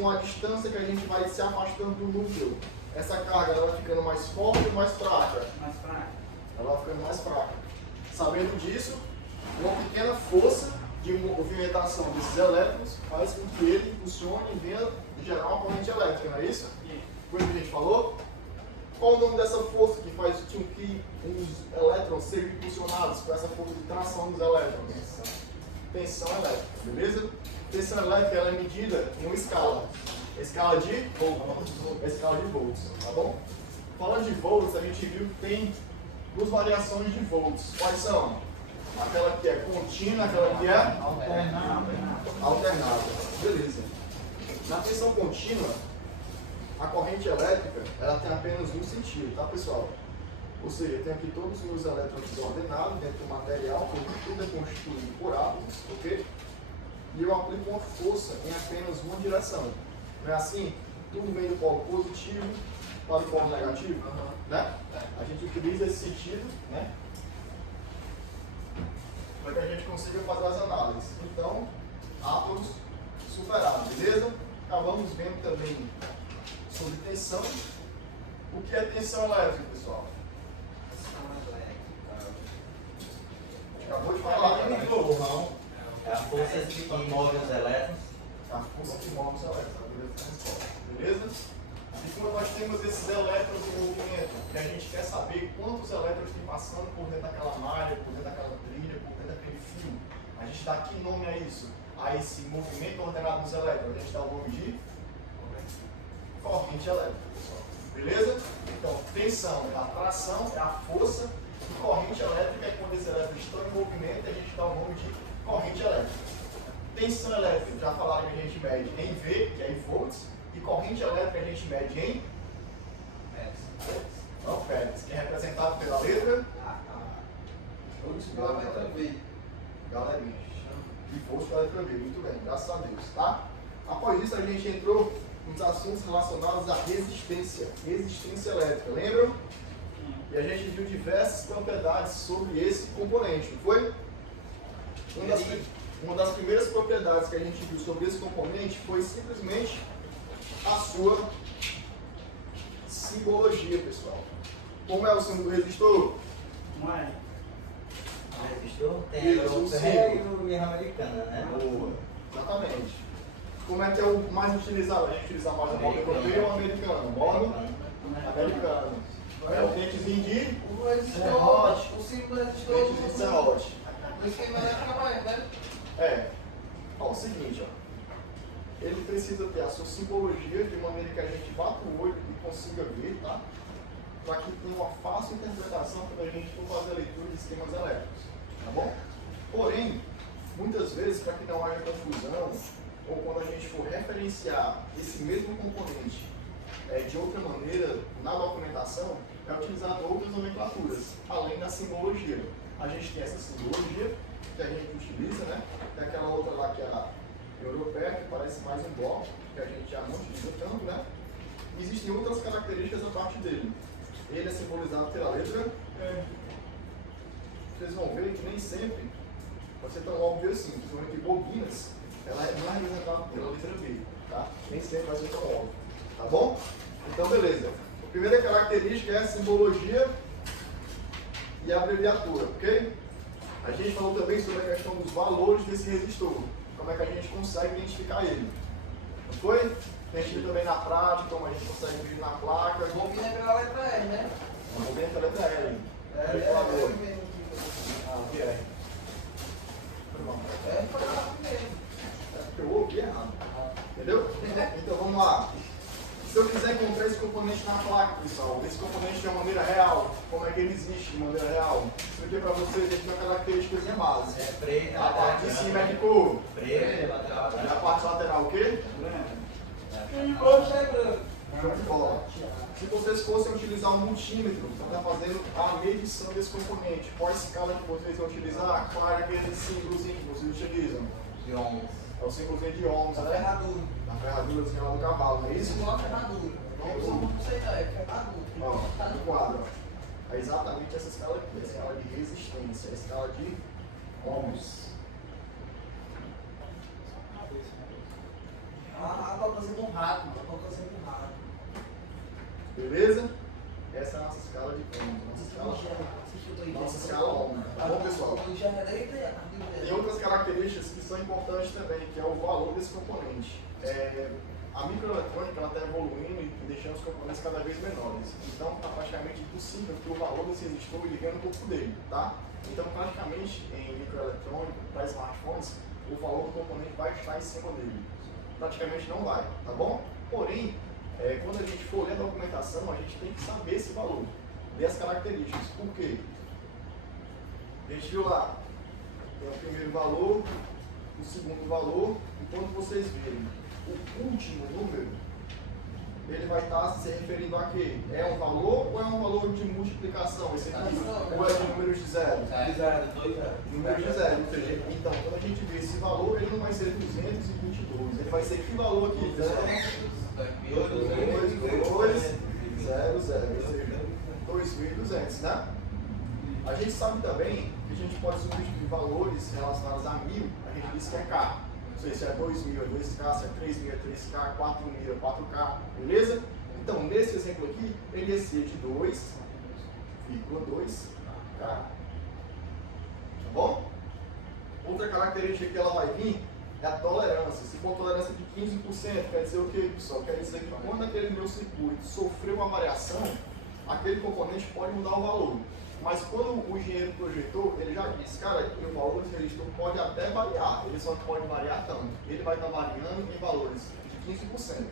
com a distância que a gente vai se afastando do núcleo, essa carga ela vai ficando mais forte ou mais fraca? Mais fraca. Ela vai ficando mais fraca. Sabendo disso, uma pequena força de movimentação desses elétrons faz com que ele funcione e venha gerar uma corrente elétrica, não é isso? Foi o que a gente falou? Qual o nome dessa força que faz com que os elétrons sejam impulsionados com essa força de tração dos elétrons? Tensão elétrica, beleza? Tensão elétrica ela é medida em uma escala. Escala de volts, tá bom? Falando de volts, a gente viu que tem duas variações de volts. Quais são? Aquela que é contínua, aquela que é alternada. Beleza. Na tensão contínua, a corrente elétrica ela tem apenas um sentido, tá pessoal? Ou seja, tem aqui todos os meus elétrons ordenados dentro do material, porque tudo é constituído por átomos, ok? E eu aplico uma força em apenas uma direção. Não é assim? Tudo vem do polo positivo para o polo negativo, né? A gente utiliza esse sentido, né? Para que a gente consiga fazer as análises. Então, átomos superados, beleza? Acabamos vendo também sobre tensão. O que é tensão elétrica, pessoal? Acabou de falar, né? É a força que move os elétrons. A força que move os elétrons. Beleza? E quando nós temos esses elétrons em movimento, e a gente quer saber quantos elétrons tem passando por dentro daquela malha, por dentro daquela trilha, por dentro daquele fio, a gente dá que nome a isso? A esse movimento ordenado dos elétrons. A gente dá o nome de corrente elétrica, pessoal. Beleza? Então, tensão é a tração, é a força, e corrente elétrica é quando esses elétrons estão em movimento e a gente dá o nome de corrente elétrica. Tensão elétrica, já falaram que a gente mede em V, que é em volts, e corrente elétrica a gente mede em não, Félix, que é representado pela letra pela letra B. Galerinha. E volts pela letra B, muito bem, graças a Deus, tá? Após isso a gente entrou nos assuntos relacionados à resistência elétrica, lembram? E a gente viu diversas propriedades sobre esse componente, não foi? Uma das primeiras propriedades que a gente viu sobre esse componente foi simplesmente a sua simbologia, pessoal. Como é o símbolo do resistor? Não é? O resistor tem a europeia e o guerra americana, né? Boa. Exatamente. Como é que é o mais utilizado? A gente utiliza mais o modo europeu ou americano? Modo americano. É o dentezinho de O resistor, o símbolo do resistor dente de serrote. do esquema elétrico mais, né? É. Ó, o seguinte, ó. Ele precisa ter a sua simbologia de maneira que a gente bata o olho e consiga ver, tá? Para que tenha uma fácil interpretação quando a gente for fazer a leitura de esquemas elétricos, tá bom? Porém, muitas vezes, para que não haja confusão, ou quando a gente for referenciar esse mesmo componente de outra maneira na documentação, é utilizado outras nomenclaturas, além da simbologia. A gente tem essa simbologia que a gente utiliza, né? Tem aquela outra lá que é a europeia, que parece mais um bloco, que a gente já não utiliza tanto, né? Existem outras características a partir dele. Ele é simbolizado pela letra E. Vocês vão ver que nem sempre vai ser tão óbvio assim, principalmente bobinas, ela não é representada pela letra B, tá? Nem sempre vai ser tão óbvio, tá bom? Então, beleza. A primeira característica é a simbologia e a abreviatura, ok? A gente falou também sobre a questão dos valores desse resistor. Como é que a gente consegue identificar ele? Não foi? A gente viu também na prática, como a gente consegue ver na placa. Bobina é pela letra L, né? Uma bobina pela letra L. Foi mesmo. Ah, o que é? Foi mal. Foi lá mesmo. É porque eu ouvi errado. Entendeu? Então vamos lá. Se eu quiser encontrar esse componente na placa, pessoal, esse componente de uma maneira real, como é que ele existe de maneira real? Expliquei para vocês, ele tem uma característica base. É preto, A parte de cima é de cor. preto, lateral. E a parte lateral o quê? E hoje é branco. Show de bola. Se vocês fossem utilizar um multímetro para estar fazendo a medição desse componente, qual a escala que vocês vão utilizar? Qual é aquele símbolozinho que vocês utilizam? De ohms. É o símbolozinho de ohms, A né? ferradura. A ferradurazinha lá do cavalo, não é isso? Isso não é ferradura. Não sei, é ferradura. Ó, tá no quadro. Ó. É exatamente essa escala aqui, a escala de resistência, a escala de ohms. A toca sendo um rato, a toca sendo um rato. Beleza? Essa é a nossa escala de câmbio, nossa escala OMA. Tá bom, pessoal? Tem outras características que são importantes também, que é o valor desse componente. A microeletrônica está evoluindo e deixando os componentes cada vez menores. Então, está praticamente impossível que o valor desse resistor ele ganhe no topo dele, tá? Então, praticamente, em microeletrônica, para smartphones, o valor do componente vai estar em cima dele. Praticamente não vai, tá bom? Porém, quando a gente for ler a documentação, a gente tem que saber esse valor, ver as características. Por quê? A gente viu lá, tem o primeiro valor, o segundo valor, e quando vocês verem o último número, ele vai estar se referindo a quê? É um valor ou é um valor de multiplicação? Esse aqui, ou é de números de zero? Números de zero, ou seja, então quando a gente vê esse valor, ele não vai ser 222, ele vai ser que valor aqui? 2.200, né? A gente sabe também que a gente pode substituir valores relacionados a 1000, a gente diz que é K. Não sei se é 2.000, é 2K, se é 3.000, é 3K, 4.000, é 4K, beleza? Então, nesse exemplo aqui, ele ia ser de 2,2K. Tá bom? Outra característica que ela vai vir é a tolerância. Se for tolerância de 15%, quer dizer o que, pessoal? Quer dizer que quando aquele meu circuito sofreu uma variação, aquele componente pode mudar o valor. Mas quando o engenheiro projetou, ele já disse, cara, que o valor desse resistor pode até variar, ele só não pode variar tanto. Ele vai estar variando em valores de 15%.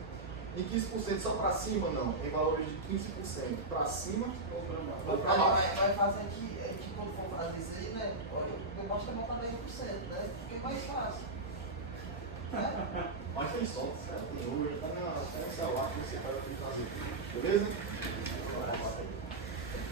Em 15% só para cima, não. Em valores de 15% para cima ou para baixo. Vai fazer que a gente, quando for fazer isso aí, né? Olha, eu gosto de botar 10%, né? Porque é mais fácil. Mas tem solta, cara. Tem Uber, tá no celular que você pode fazer. Beleza?